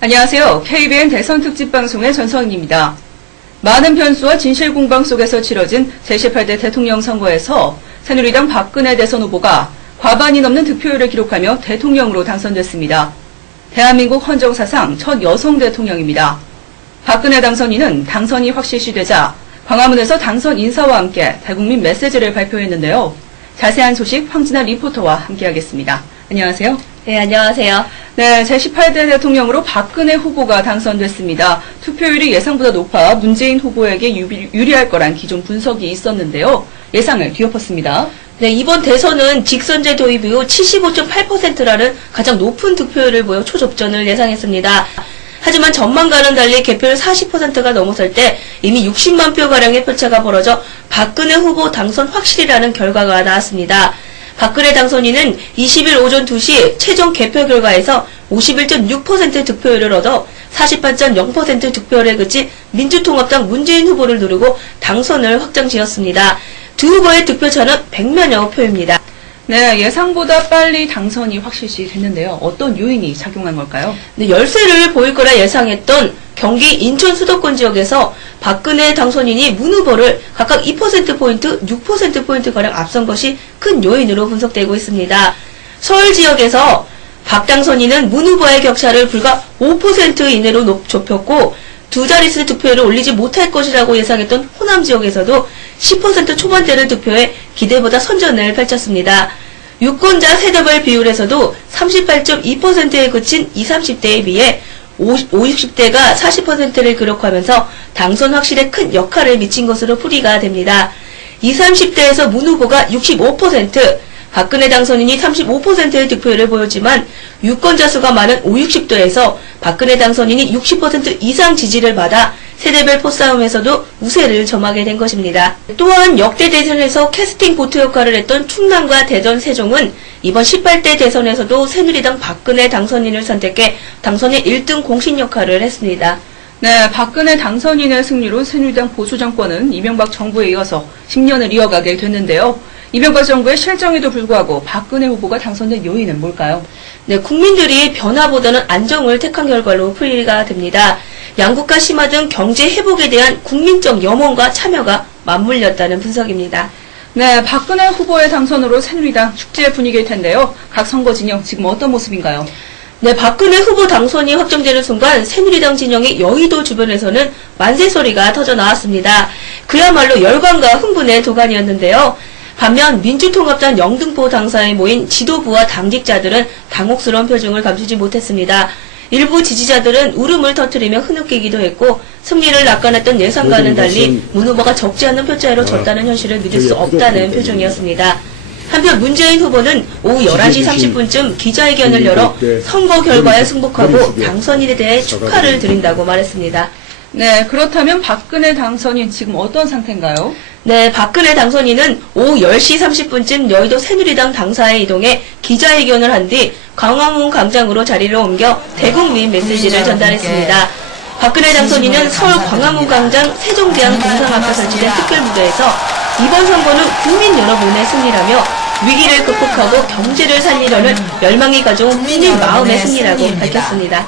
안녕하세요. KBN 대선 특집 방송의 전성희입니다. 많은 변수와 진실 공방 속에서 치러진 제18대 대통령 선거에서 새누리당 박근혜 대선 후보가 과반이 넘는 득표율을 기록하며 대통령으로 당선됐습니다. 대한민국 헌정사상 첫 여성 대통령입니다. 박근혜 당선인은 당선이 확실시되자 광화문에서 당선 인사와 함께 대국민 메시지를 발표했는데요. 자세한 소식 황진아 리포터와 함께하겠습니다. 안녕하세요. 네, 안녕하세요. 네, 제18대 대통령으로 박근혜 후보가 당선됐습니다. 투표율이 예상보다 높아 문재인 후보에게 유리할 거란 기존 분석이 있었는데요. 예상을 뒤엎었습니다. 네, 이번 대선은 직선제 도입 이후 75.8%라는 가장 높은 득표율을 보여 초접전을 예상했습니다. 하지만 전망과는 달리 개표율 40%가 넘어설 때 이미 60만 표가량의 표차가 벌어져 박근혜 후보 당선 확실이라는 결과가 나왔습니다. 박근혜 당선인은 20일 오전 2시 최종 개표 결과에서 51.6% 득표율을 얻어 48.0% 득표율에 그친 민주통합당 문재인 후보를 누르고 당선을 확정지었습니다. 두 후보의 득표차는 100만여 표입니다. 네, 예상보다 빨리 당선이 확실시 됐는데요. 어떤 요인이 작용한 걸까요? 네, 열세를 보일 거라 예상했던 경기 인천 수도권 지역에서 박근혜 당선인이 문 후보를 각각 2%포인트, 6%포인트가량 앞선 것이 큰 요인으로 분석되고 있습니다. 서울 지역에서 박 당선인은 문 후보의 격차를 불과 5% 이내로 좁혔고 두 자릿수 득표율을 올리지 못할 것이라고 예상했던 호남 지역에서도 10% 초반대를 득표해 기대보다 선전을 펼쳤습니다. 유권자 세대별 비율에서도 38.2%에 그친 20, 30대에 비해 50, 60대가 40%를 기록하면서 당선 확실에 큰 역할을 미친 것으로 풀이가 됩니다. 20, 30대에서 문 후보가 65%, 박근혜 당선인이 35%의 득표율을 보였지만 유권자 수가 많은 50, 60대에서 박근혜 당선인이 60% 이상 지지를 받아 세대별 포싸움에서도 우세를 점하게 된 것입니다. 또한 역대 대선에서 캐스팅 보트 역할을 했던 충남과 대전, 세종은 이번 18대 대선에서도 새누리당 박근혜 당선인을 선택해 당선의 1등 공신 역할을 했습니다. 네, 박근혜 당선인의 승리로 새누리당 보수정권은 이명박 정부에 이어서 10년을 이어가게 됐는데요. 이명박 정부의 실정에도 불구하고 박근혜 후보가 당선된 요인은 뭘까요? 네, 국민들이 변화보다는 안정을 택한 결과로 풀이가 됩니다. 양극화 심화 등 경제 회복에 대한 국민적 염원과 참여가 맞물렸다는 분석입니다. 네, 박근혜 후보의 당선으로 새누리당 축제 분위기일 텐데요. 각 선거 진영 지금 어떤 모습인가요? 네, 박근혜 후보 당선이 확정되는 순간 새누리당 진영의 여의도 주변에서는 만세 소리가 터져 나왔습니다. 그야말로 열광과 흥분의 도가니였는데요. 반면 민주통합당 영등포 당사에 모인 지도부와 당직자들은 당혹스러운 표정을 감추지 못했습니다. 일부 지지자들은 울음을 터뜨리며 흐느끼기도 했고 승리를 낙관했던 예상과는 달리 문 후보가 적지 않은 표차로 졌다는 현실을 믿을 수 없다는 표정이었습니다. 한편 문재인 후보는 오후 11시 30분쯤 기자회견을 열어 선거 결과에 승복하고 당선인에 대해 축하를 드린다고 말했습니다. 네, 그렇다면 박근혜 당선인 지금 어떤 상태인가요? 네, 박근혜 당선인은 오후 10시 30분쯤 여의도 새누리당 당사에 이동해 기자회견을 한 뒤 광화문 광장으로 자리를 옮겨 대국민 메시지를 전달했습니다. 박근혜 당선인은 서울 광화문 광장 세종대왕 동상 앞에 설치된 특별무대에서 이번 선거는 국민 여러분의 승리라며 위기를 극복하고 경제를 살리려는 열망이 가져온 국민 마음의 승리라고 밝혔습니다.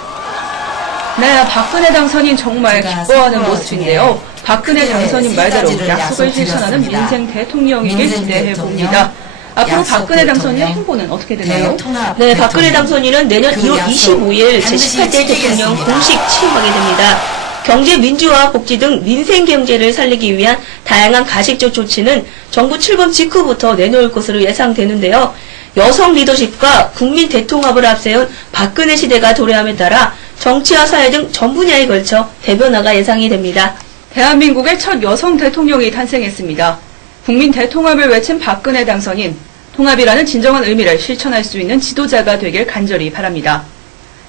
네, 박근혜 당선인 정말 기뻐하는 모습인데요. 박근혜 당선인 말대로 약속을 실천하는 민생 대통령이길 기대해봅니다. 앞으로 박근혜 당선인의 행보는 어떻게 되나요? 네, 박근혜 당선인은 내년 1월 25일 제18대 대통령 공식 취임하게 됩니다. 경제 민주화, 복지 등 민생 경제를 살리기 위한 다양한 가식적 조치는 정부 출범 직후부터 내놓을 것으로 예상되는데요. 여성 리더십과 국민 대통합을 앞세운 박근혜 시대가 도래함에 따라 정치와 사회 등 전 분야에 걸쳐 대변화가 예상이 됩니다. 대한민국의 첫 여성 대통령이 탄생했습니다. 국민 대통합을 외친 박근혜 당선인, 통합이라는 진정한 의미를 실천할 수 있는 지도자가 되길 간절히 바랍니다.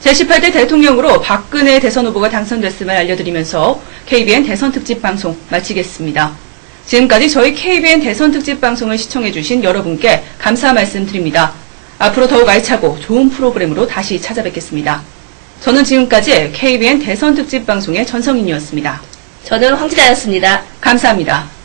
제18대 대통령으로 박근혜 대선 후보가 당선됐음을 알려드리면서 KBN 대선 특집 방송 마치겠습니다. 지금까지 저희 KBN 대선 특집 방송을 시청해주신 여러분께 감사 말씀드립니다. 앞으로 더욱 알차고 좋은 프로그램으로 다시 찾아뵙겠습니다. 저는 지금까지 KBN 대선 특집 방송의 전성인이었습니다. 저는 황지다였습니다. 감사합니다.